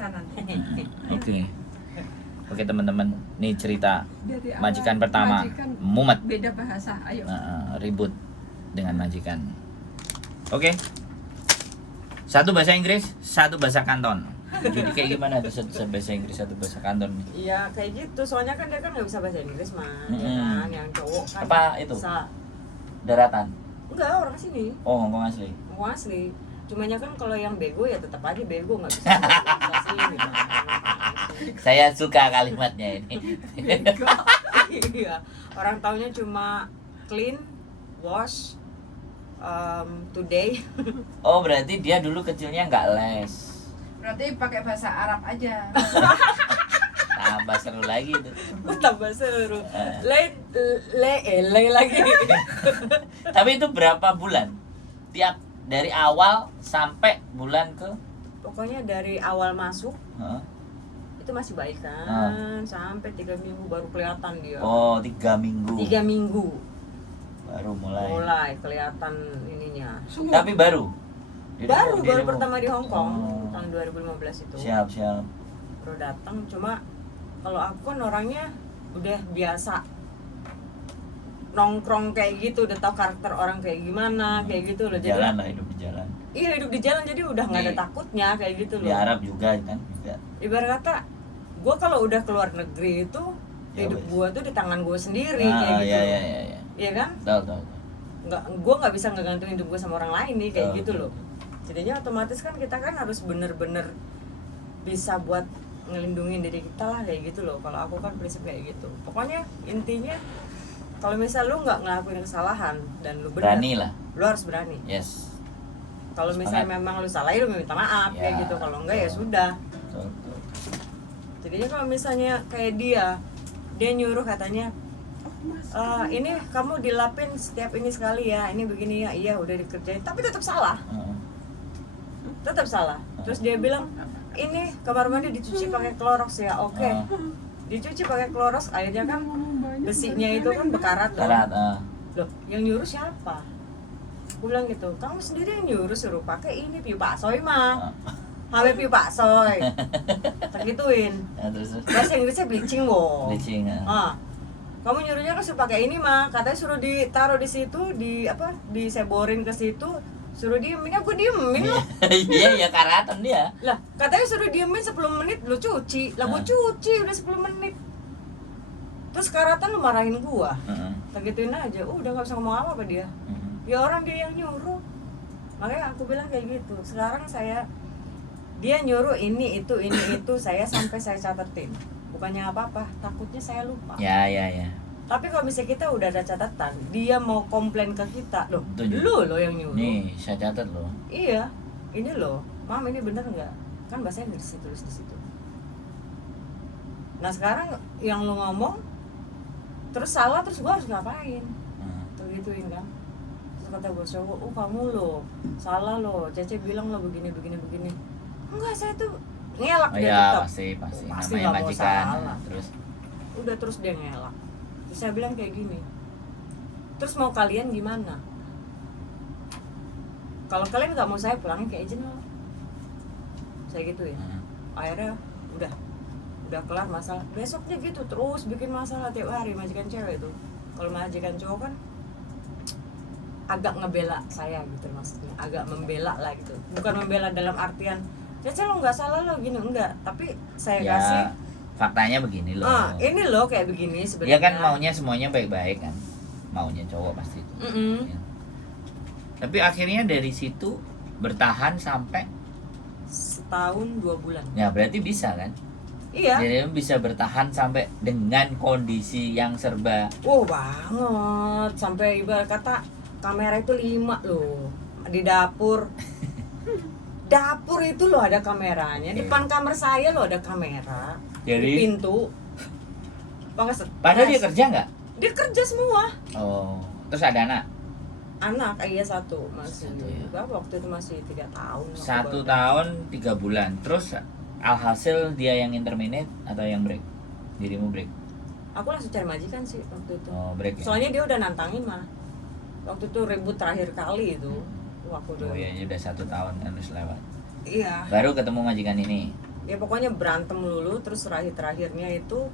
bisa nanti. Oke teman-teman, ini cerita Dari awal majikan pertama, majikan mumet, beda bahasa, ayo. ribut dengan majikan. Oke, satu bahasa Inggris, satu bahasa Kanton. Jadi kayak gimana tuh satu bahasa Inggris, satu bahasa Kanton nih? Iya kayak gitu, soalnya kan dia kan nggak bisa bahasa Inggris mah, ya kan, yang cowok kan Apa itu? bisa. Daratan? Enggak, orang sini, Oh, Hongkong asli. orang asli. Cumanya kan kalau yang bego ya tetap aja bego, nggak bisa bahasa sini. Saya suka kalimatnya ini. Iya, orang taunya cuma clean, wash, today. Oh, berarti dia dulu kecilnya nggak les. Berarti pakai bahasa Arab aja. Tambah seru lagi tuh. Tambah seru. Le lagi. Tapi itu berapa bulan? Tiap dari awal sampai bulan ke? Pokoknya dari awal masuk Hah? itu masih baik kan, sampai 3 minggu baru kelihatan dia. Oh, 3 minggu. 3 minggu Baru mulai. mulai kelihatan ininya. Sungguh. Tapi baru. Baru Dirimu. pertama di Hong Kong Oh. tahun 2015 itu. Siap. Baru datang, cuma kalau aku kan orangnya udah biasa nongkrong kayak gitu, udah tau karakter orang kayak gimana, kayak gitu loh. Jadi Jalan lah, hidup di jalan. iya, hidup di jalan, jadi udah nggak ada Di- takutnya kayak gitu Di loh. Arab juga kan juga. Ibarat kata gue kalau udah keluar negeri itu Ya hidup wes. gue tuh di tangan gue sendiri kayak gitu. Iya. Iya kan? Tahu. Gue nggak bisa ngegantungin hidup gue sama orang lain nih kayak Betul, gitu betul. loh. Jadinya otomatis kan kita kan harus bener-bener bisa buat ngelindungin diri kita lah kayak gitu loh. Kalau aku kan prinsip kayak gitu. Pokoknya intinya kalau misal lu nggak ngelakuin kesalahan dan lu benar, Berani lah. lu harus berani. Yes. Kalau misalnya Semangat. memang lu salah ya lu minta maaf Ya, kayak gitu. Kalau enggak ya betul. sudah. Betul. Jadinya kalau misalnya kayak dia nyuruh katanya, ini kamu dilapin setiap ini sekali ya, ini begini ya, iya udah dikerjain, tapi tetap salah, tetap salah. Terus dia bilang, ini kamar mandi dicuci pakai Clorox ya, oke, dicuci pakai Clorox, akhirnya kan besinya itu kan bekarat loh. Karat. Loh, yang nyuruh siapa? Aku bilang gitu, kamu sendiri yang nyuruh suruh pakai ini piu baksoy mah. HP piu baksoy. Tak gituin. Terus Bahasa Inggrisnya bleaching wo. bleaching. Kamu nyuruhnya kan suruh pakai ini mah, katanya suruh ditaruh di situ, diseborin ke situ, suruh diemin, aku diemin loh. Iya karatan dia. Lah, katanya suruh diemin 10 menit lu cuci. Lah gua cuci udah 10 menit. Terus karatan lu marahin gua. Tak gituin aja, udah gak bisa ngomong apa dia. Ya orang dia yang nyuruh. Makanya aku bilang kayak gitu. Sekarang dia nyuruh ini itu saya sampai saya catetin. Bukannya apa-apa, takutnya saya lupa. Ya. Tapi kalau misalnya kita udah ada catatan, dia mau komplain ke kita, loh, Betul. lu yang nyuruh. Nih, saya catat loh. Iya, ini loh, Mam ini bener nggak? Kan bahasa Inggris tulis di situ. Nah sekarang yang lu ngomong, terus salah, terus gua harus ngapain? Tuh gituin kan. Terus kata bos cowok, kamu loh, salah loh, Cece bilang lo begini. Enggak, saya tuh ngelak dia Iya, tetap. pasti Pasti namanya nggak mau majikan. salah. Terus dia ngelak. Terus saya bilang kayak gini, terus mau kalian gimana? Kalau kalian nggak mau saya pulangin kayak izin loh. Saya gitu ya. Akhirnya udah kelar masalah. Besoknya gitu terus bikin masalah tiap hari majikan cewek itu. Kalau majikan cowok kan agak ngebela saya gitu maksudnya, agak membela lah gitu. Bukan membela dalam artian Cece lo nggak salah lo gini, enggak, tapi saya Ya, kasih faktanya begini loh. ini loh kayak begini sebenarnya. Dia kan maunya semuanya baik-baik kan. Maunya cowok pasti itu. Ya. Tapi akhirnya dari situ bertahan sampai setahun 2 bulan. ya berarti bisa kan? Iya. Jadi bisa bertahan sampai dengan kondisi yang serba Banget. Sampai ibarat kata kamera itu 5 loh di dapur. Dapur itu loh ada kameranya. Depan kamar saya loh ada kamera. Jadi Di pintu. padahal dia kerja nggak? Dia kerja semua. Oh, terus ada anak? Anak, iya satu masih. Satu, ya. Berapa waktu itu masih 3 tahun. 1 tahun 3 bulan. Terus alhasil dia yang interminate atau yang break? Dirimu break? Aku langsung cari majikan sih waktu itu. Oh, break ya? Soalnya dia udah nantangin mah. Waktu itu ribut terakhir kali itu. Aku udah. Oh iya, udah 1 tahun harus lewat. Iya. Baru ketemu majikan ini. Ya pokoknya berantem dulu, terus terakhirnya itu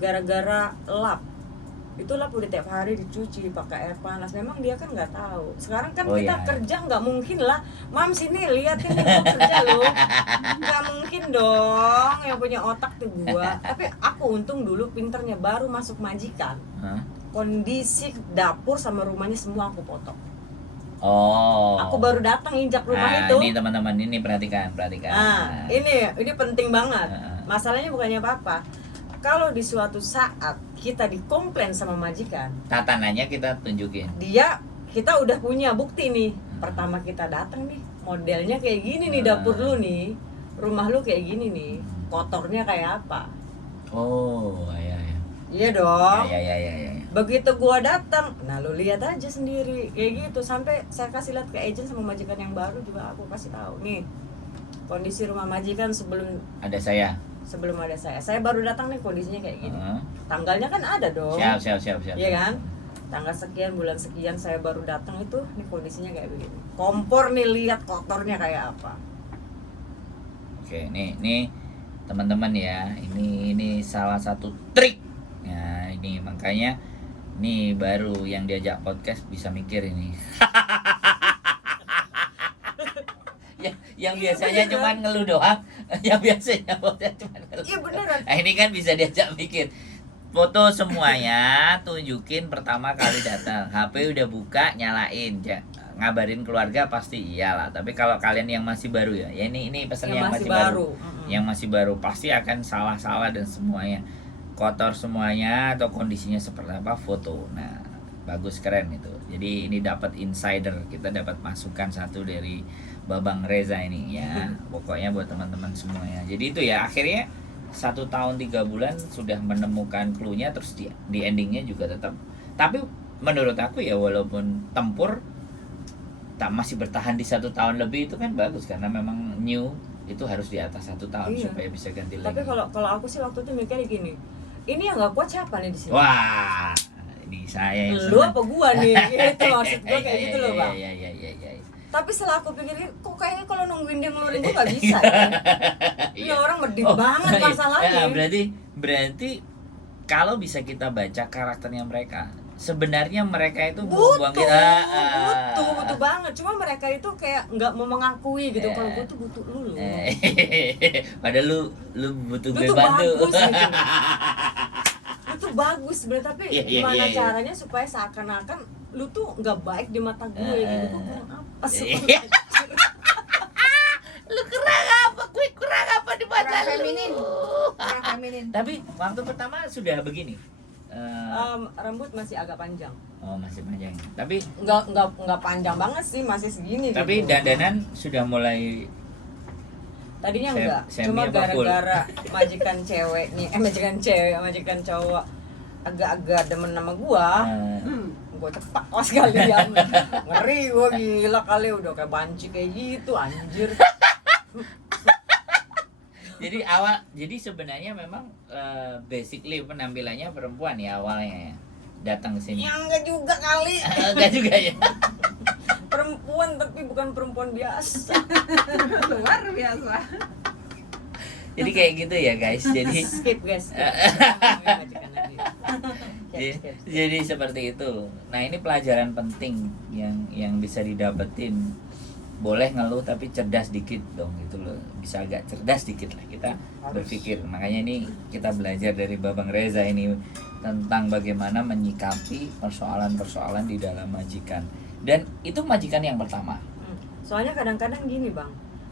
gara-gara lap. Itu lap udah tiap hari dicuci pakai air panas. Memang dia kan nggak tahu. Sekarang kan Oh, kita iya. kerja nggak mungkin lah. Mam sini lihat ini gua kerja loh. Nggak mungkin dong. Yang punya otak tuh gua. Tapi aku untung dulu pinternya baru masuk majikan. Hah? Kondisi dapur sama rumahnya semua aku potong. Oh. Aku baru datang injak rumah Nah, itu. ini teman-teman ini perhatikan. Nah, ini penting banget. Heeh. Masalahnya bukannya apa-apa. Kalau di suatu saat kita dikomplain sama majikan, Tatanannya kita tunjukin. kita udah punya bukti nih. Pertama kita datang nih, modelnya kayak gini nih dapur lu nih, rumah lu kayak gini nih, kotornya kayak apa? Oh, iya. Iya dong. Ya. Begitu gua datang, nah lu lihat aja sendiri kayak gitu. Sampai saya kasih lihat ke agent sama majikan yang baru juga aku kasih tahu nih kondisi rumah majikan Ada saya. sebelum ada saya baru datang nih kondisinya kayak gini. Heeh. Tanggalnya kan ada dong. Siap. Iya kan? Tanggal sekian bulan sekian saya baru datang itu nih kondisinya kayak begini. Kompor nih lihat kotornya kayak apa. Oke, nih teman-teman ya. Ini salah satu trik. Ya, ini makanya nih baru yang diajak podcast bisa mikir ini. yang biasanya beneran. cuman ngeluh doang, yang biasanya cuman ngeluh. Iya beneran. Nah, ini kan bisa diajak mikir. Foto semuanya, tunjukin pertama kali datang. HP udah buka, nyalain, ngabarin keluarga pasti iyalah. Tapi kalau kalian yang masih baru ya ini pesan yang masih baru. Yang masih baru pasti akan salah-salah dan semuanya kotor semuanya atau kondisinya seperti apa, foto. Nah, bagus, keren itu. Jadi ini dapat insider, kita dapat masukan satu dari Babang Reza ini ya. Pokoknya buat teman-teman semuanya. Jadi itu ya, akhirnya 1 tahun 3 bulan sudah menemukan clue-nya, terus di endingnya juga tetap. Tapi menurut aku ya, walaupun tempur tak masih bertahan di 1 tahun lebih, itu kan bagus karena memang new itu harus di atas 1 tahun Iya. supaya bisa ganti Tapi lagi. kalau aku sih waktu itu mikirnya gini, ini yang nggak kuat siapa nih di sini? Wah, ini saya yang Lu senang. apa gua nih? Itu maksud gua kayak gitu loh bang. Iya. Tapi setelah aku pikirin, kok kayaknya kalau nungguin dia ngeluarin gua nggak bisa ya. Ini orang medit banget iya. masalahnya. Berarti kalau bisa kita baca karakternya mereka, sebenarnya mereka itu butuh buang kita. butuh banget. Cuma mereka itu kayak nggak mau mengakui gitu. Kalau gua tuh butuh lu loh. Padahal lu butuh Lu gue tuh bantu. bagus gitu. Itu bagus sebenarnya, tapi Iya, gimana iya. caranya supaya seakan-akan lu tuh nggak baik di mata gue gitu. Gue kurang apa sih? Iya. Lu kurang apa? Gue kurang apa di mata Kurang lu? feminin. Kurang feminin. Tapi waktu pertama sudah begini. Rambut masih agak panjang. Oh, masih panjang. Tapi Nggak panjang banget sih, masih segini tapi gitu. dandanan sudah mulai. Tadinya Sem- enggak, semi cuma apa full? gara-gara majikan cowok agak-agak demen sama gua. Gua cepat pas kalian. Ngeri gua, gila kali, udah kayak banci kayak gitu anjir. Jadi sebenarnya memang basically penampilannya perempuan ya awalnya ya. Datang ke sini. Ya enggak juga kali. Enggak juga ya. Perempuan tapi bukan perempuan biasa. Luar biasa. Jadi kayak gitu ya guys. Jadi Skip guys. Majikan lagi. jadi seperti itu. Nah, ini pelajaran penting yang bisa didapetin. Boleh ngeluh tapi cerdas dikit dong gitu loh. Bisa agak cerdas dikit lah kita berpikir. Makanya ini kita belajar dari Babang Reza ini tentang bagaimana menyikapi persoalan-persoalan di dalam majikan. Dan itu majikan yang pertama. Soalnya kadang-kadang gini bang,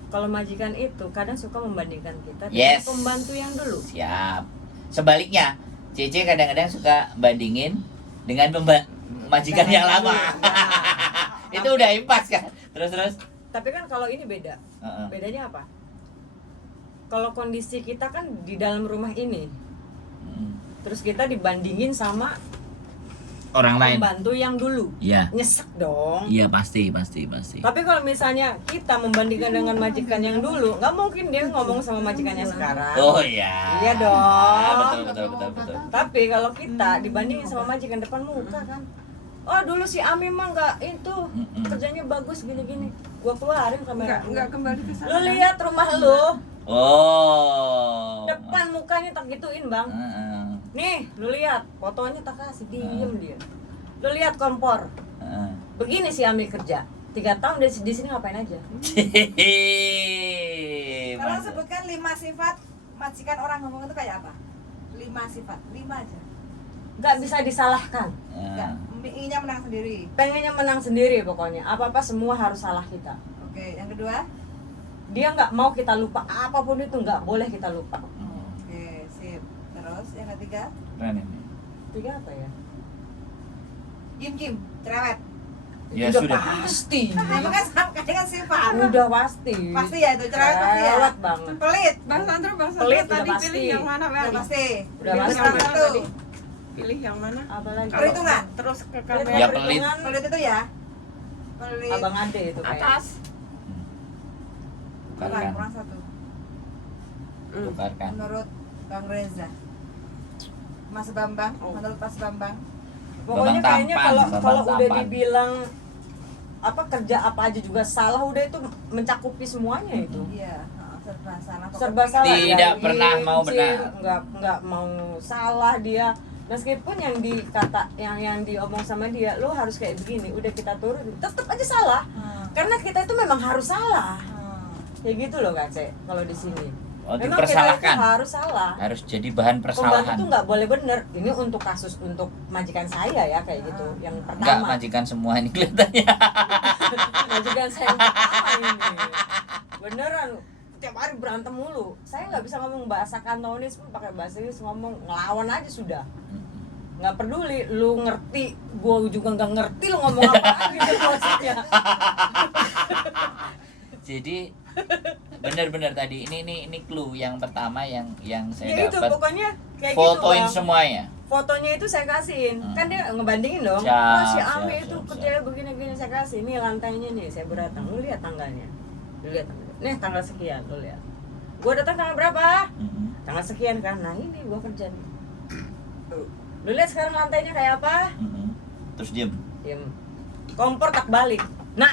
kalau majikan itu kadang suka membandingkan kita Yes. dengan pembantu yang dulu. Siap. Sebaliknya, Cece kadang-kadang suka bandingin dengan majikan yang lama. Itu udah impas kan. Terus. Tapi kan kalau ini beda. Heeh. Bedanya apa? Kalau kondisi kita kan di dalam rumah ini, terus kita dibandingin sama Orang lain. pembantu yang dulu, Iya. nyesek dong. Iya pasti. Tapi kalau misalnya kita membandingkan dengan majikan yang dulu, nggak mungkin dia ngomong sama majikannya sekarang. Oh iya. Iya dong. Betul. Tapi kalau kita dibandingin sama majikan depan muka kan, oh dulu si Ami mah nggak itu kerjanya bagus gini-gini, gua keluarin kamera. Enggak kembali ke sana. Lu lihat rumah lu, Oh. Depan mukanya tak gituin bang. Heeh. Nih, lu lihat fotonya tak kasih, diem dia. Lu lihat kompor. Heeh. Begini sih Ami kerja. 3 tahun di sini ngapain aja? Kalau sebutkan 5 sifat majikan orang ngomong itu kayak apa? 5 sifat, 5 aja. Nggak bisa disalahkan. Enggak, inginnya menang sendiri. Pengennya menang sendiri pokoknya. Apa-apa semua harus salah kita. Oke, yang kedua? Dia nggak mau kita lupa. Apapun itu nggak boleh kita lupa. Oke, sip. Terus yang ketiga? Keren ini. 3 apa ya? Kim, cerewet. Ya Udah sudah. pasti. Emang kan sama dengan sifat. Udah pasti. Pasti ya itu cerewet pasti ya. Cerewet banget. Pelit. Bang Sandro Pelit tadi udah pilih pasti. yang mana, Udah Bang? pasti. Udah Terus pasti. yang satu. Pilih yang mana? Apa lagi? Perhitungan. Terus ke Pelit, kamera Ya, perhitungan. Pelit itu ya. Pelit. Abang Ade itu kayak. atas. Kurang, Tukarkan. kurang satu. Tukarkan. Menurut Bang Reza. Mas Bambang, Oh. menurut Mas Bambang. Pokoknya Bambang kayaknya tampan, kalau Bambang udah tampan. dibilang apa kerja apa aja juga salah, udah itu mencakupi semuanya itu. Iya, serba salah. Serba salah. Tidak ya. pernah mau benar. Nggak mau salah dia. Meskipun yang dikata yang diomong sama dia, lo harus kayak begini, udah kita turun, tetap aja salah. Karena kita itu memang harus salah. Ya gitu loh Kak Ce, kalau di sini. Oh, Memang kita itu dipersalahkan. harus salah. Harus jadi bahan Pembantu persalahan. tuh nggak boleh bener. Ini untuk kasus untuk majikan saya ya kayak gitu. Yang Enggak, pertama. majikan semua ini kelihatannya. Majikan saya yang pertama ini. Beneran tiap hari berantem mulu. Saya nggak bisa ngomong bahasa Kantonis pun pakai bahasa Inggris, ngomong ngelawan aja sudah. Nggak peduli lu ngerti, gua juga nggak ngerti lu ngomong apa gitu maksudnya. Jadi benar-benar tadi ini clue yang pertama yang saya Ya itu dapat. pokoknya kayak Fotoin gitu Bang. semuanya. Fotonya itu saya kasihin, kan dia ngebandingin dong. Siap, Wah si siap, Ami itu siap, kerjanya begini-gini saya kasih. Nih lantainya nih, saya beratang. Lu lihat tangganya. Lu lihat tangganya. Nih tanggal sekian, lu lihat. Gua datang tanggal berapa? Mm-mm. Tanggal sekian kan. Nah ini gua kerja nih. Tuh. Lu lihat sekarang lantainya kayak apa? Mm-mm. Terus diem. Diem. Kompor tak balik. Nah,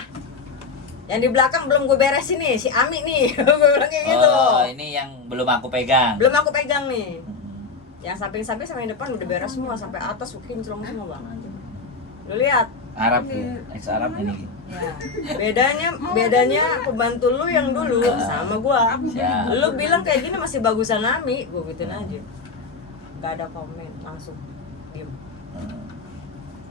yang di belakang belum gue beresin nih, si Ami nih. Gue bilang kayak gitu. Oh, ini yang belum aku pegang. Belum aku pegang nih. Mm-mm. Yang samping-samping sama yang depan udah beres semua, sampai atas kinclong semua bang. Lu lihat. Arab ya, ex Arab ini. Ya. Bedanya pembantu lu yang dulu sama gua. Siap. Lu bilang kayak gini masih bagusan Ami, gua gituin aja. Gak ada komen, langsung diem.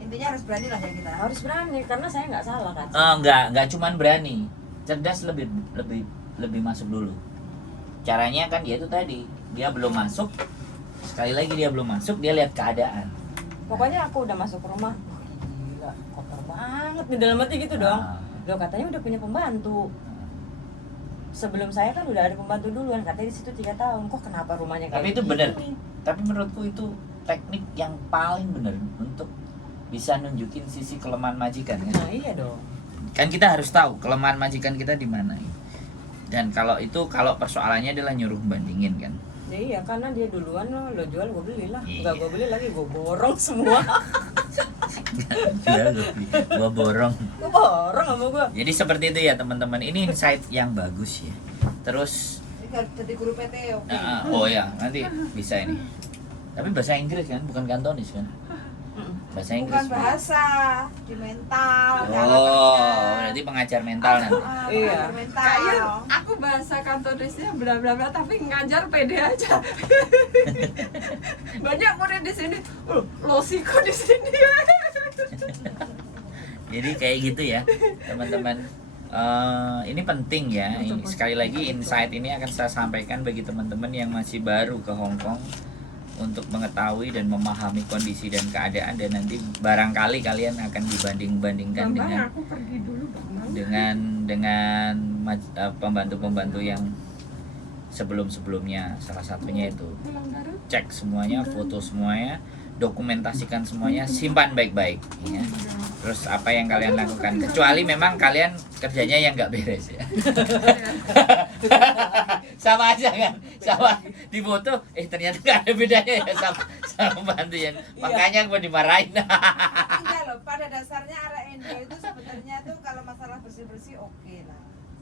Intinya harus berani lah ya kita. Harus berani karena saya nggak salah kan. Enggak cuman berani. Cerdas lebih masuk dulu. Caranya kan dia itu tadi, dia belum masuk. Sekali lagi dia belum masuk, dia lihat keadaan. Pokoknya aku udah masuk rumah, wah, gila kotor banget di dalam hati gitu dong. Ah. Lo katanya udah punya pembantu. Sebelum saya kan udah ada pembantu duluan, katanya di situ 3 tahun. Kok kenapa rumahnya kayak Tapi itu gini? bener. Tapi menurutku itu teknik yang paling benar untuk bisa nunjukin sisi kelemahan majikan kan. Nah iya dong. Kan kita harus tahu kelemahan majikan kita di mana. Dan kalau persoalannya adalah nyuruh bandingin kan. Ya iya karena dia duluan lo jual gue beli lah. Iya. Enggak gue beli lagi, gue borong semua. Jual gua borong. Gue borong sama gue. Jadi seperti itu ya teman-teman. Ini insight yang bagus ya. Terus Ini harus jadi guru PT, oke. oh ya, nanti bisa ini. Tapi bahasa Inggris kan, bukan Kantonis kan? Bahasa Inggris. Bukan bahasa, di mental. cara Oh, kerja. berarti pengajar mental nanti. Iya. Pengajar mental. Kayaknya aku bahasa Kantonisnya bla bla bla tapi ngajar pede aja. Banyak murid di sini. Losiko di sini. Jadi kayak gitu ya, teman-teman. Ini penting ya. Ini, sekali lagi insight ini akan saya sampaikan bagi teman-teman yang masih baru ke Hong Kong untuk mengetahui dan memahami kondisi dan keadaan, dan nanti barangkali kalian akan dibanding-bandingkan Bambang, aku pergi dulu Bambang. dengan pembantu-pembantu yang sebelum-sebelumnya. Salah satunya itu Pulang Garut. cek semuanya, foto semuanya, dokumentasikan semuanya, simpan baik-baik ya. Terus apa yang kalian lakukan, kecuali memang kalian kerjanya yang nggak beres ya. Sama aja kan, sama di foto ternyata nggak ada bedanya ya sama bantu yang makanya gue dimarahin. Enggak loh, pada dasarnya arah Indo itu sebenarnya tuh kalau masalah bersih-bersih oke lah.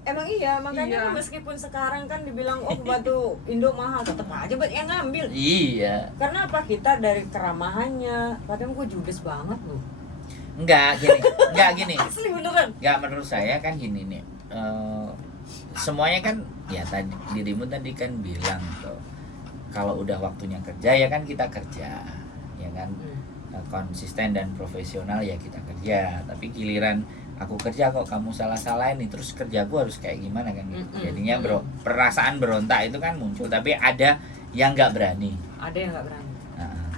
Emang iya, makanya Iya. kan meskipun sekarang kan dibilang oh batu Indo mahal, tetap aja buat yang ngambil. Iya. Karena apa, kita dari keramahannya, padahal gue judes banget loh. Enggak gini. Asli beneran. Enggak, menurut saya kan gini nih. Semuanya kan ya tadi dirimu tadi kan bilang tuh. Kalau udah waktunya kerja ya kan kita kerja. Ya kan? Konsisten dan profesional ya kita kerja. Tapi giliran aku kerja kok kamu salah-salahin nih, terus kerjaku harus kayak gimana kan gitu. Jadinya perasaan berontak itu kan muncul, tapi ada yang nggak berani. Ada yang nggak berani. Nah,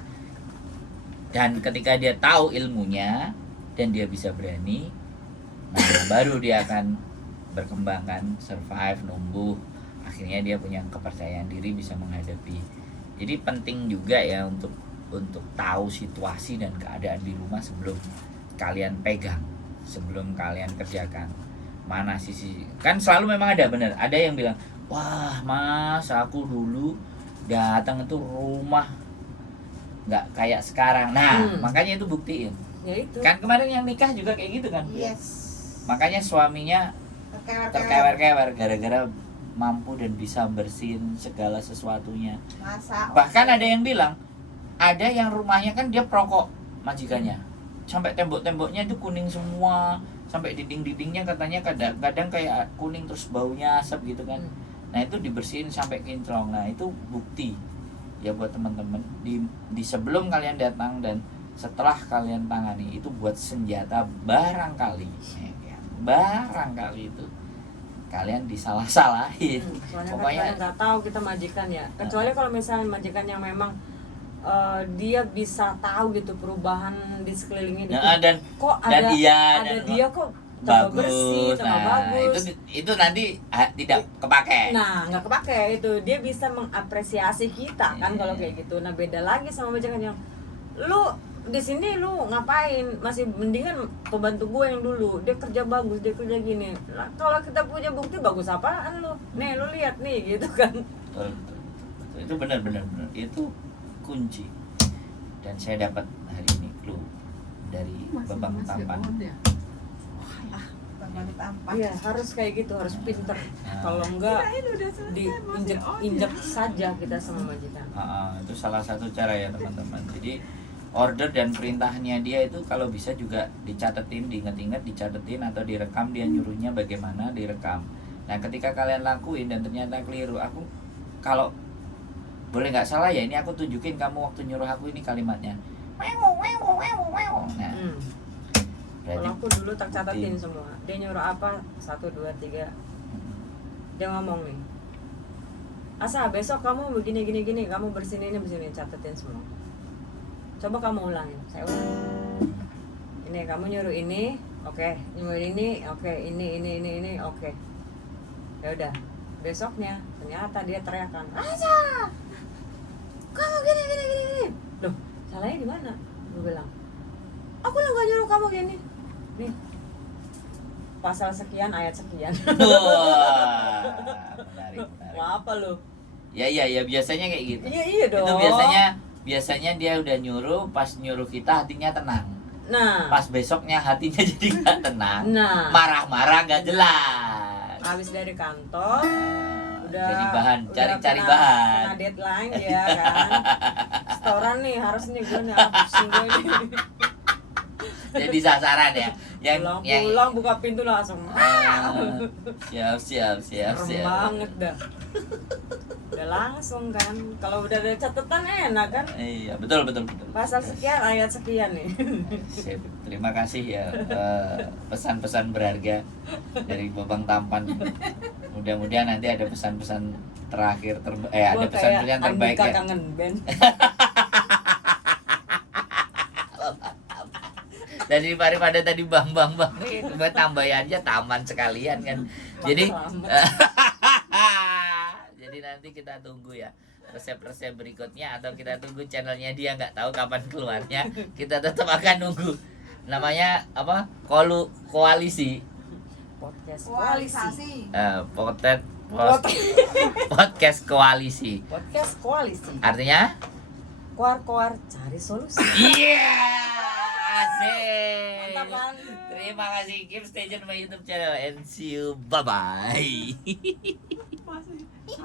dan ketika dia tahu ilmunya dan dia bisa berani, nah baru dia akan berkembang kan, survive, numbuh, akhirnya dia punya kepercayaan diri, bisa menghadapi. Jadi penting juga ya untuk tahu situasi dan keadaan di rumah sebelum kalian pegang, sebelum kalian kerjakan. Mana sisi, kan selalu memang ada yang bilang, wah mas aku dulu datang itu rumah nggak kayak sekarang. Nah makanya itu buktiin. Ya itu. Kan kemarin yang nikah juga kayak gitu kan. Yes. Makanya suaminya terkewer-kewer gara-gara mampu dan bisa bersihin segala sesuatunya. Masa. Bahkan ada yang bilang, ada yang rumahnya kan dia perokok majikannya, sampai tembok-temboknya itu kuning semua, sampai dinding-dindingnya katanya kadang-kadang kayak kuning terus baunya asap gitu kan. Nah itu dibersihin sampai kinclong. Nah itu bukti ya buat teman-teman di sebelum kalian datang dan setelah kalian tangani itu buat senjata barangkali itu kalian disalah-salahin. Soalnya Pokoknya kan nggak tahu kita majikan ya. Kecuali kalau misalnya majikan yang memang dia bisa tahu gitu perubahan di sekelilingnya nah, dan kok dan ada iya, ada dan dia kok tambah bersih, tambah nah, bagus. itu nanti tidak kepake. Nah, nggak kepake itu. Dia bisa mengapresiasi kita kan kalau kayak gitu. Nah, beda lagi sama majikan yang lu di sini lu ngapain? Masih mendingan pembantu gue yang dulu. Dia kerja bagus, dia kerja gini. Nah, kalau kita punya bukti bagus apaan lu? Nih, lu lihat nih gitu kan. Betul. Itu benar itu kunci. Dan saya dapat hari ini clue dari Babang Tampan. Iya, harus kayak gitu, harus pinter. Kalau enggak diinjek saja kita sama majikan. Itu salah satu cara ya teman-teman. Jadi order dan perintahnya dia itu kalau bisa juga dicatetin, diinget-inget, dicatetin atau direkam, dia nyuruhnya bagaimana direkam. Nah ketika kalian lakuin dan ternyata keliru, aku kalau boleh nggak salah ya, ini aku tunjukin kamu waktu nyuruh aku ini kalimatnya. Nah, kalau aku dulu tak catatin semua. Dia nyuruh apa? 1, 2, 3. Dia ngomong nih. Asa besok kamu begini, kamu bersihin ini, catetin semua. Coba kamu ulangin, saya ulangin. Ini kamu nyuruh ini, oke. Nyuruh ini, oke. Ini, oke. Ya udah. Besoknya ternyata dia teriakan, Asa, kamu gini. Loh, salahnya di mana? Gue bilang, aku lah gak nyuruh kamu gini. Nih, pasal sekian, ayat sekian. wah, menarik. Wah, apa lo? Ya biasanya kayak gitu. Iya dong. Itu biasanya dia udah nyuruh, pas nyuruh kita hatinya tenang. Nah, Pas besoknya hatinya jadi nggak tenang. nah, Marah-marah nggak jelas. habis dari kantor, udah Jadi bahan, cari-cari kena bahan. deadline ya kan. Setoran nih, harus nih gue nih, pusing gue nih. Jadi sasaran ya. Pulang buka pintu langsung. Siap. Serem banget dah. Udah langsung kan. Kalau udah ada catatan enak kan. Iya, betul. Pasal sekian, ayat sekian nih. Sip. Terima kasih ya pesan-pesan berharga dari Babang Tampan. Mudah-mudahan nanti ada pesan-pesan terakhir ada Gua pesan-pesan kayak terbaik Andika ya. kangen band. Dari daripada tadi bang itu buat tambahin aja taman sekalian kan. Jadi jadi nanti kita tunggu ya resep-resep berikutnya, atau kita tunggu channelnya dia, nggak tahu kapan keluarnya. Kita tetap akan nunggu. Namanya apa? Koalisi. Podcast Koalisasi. Podcast koalisi. Podcast koalisi. Artinya? Koar cari solusi. Iya. kasih. Mantap kan? Terima kasih. Keep stay tune my YouTube channel and see you. Bye bye. Masih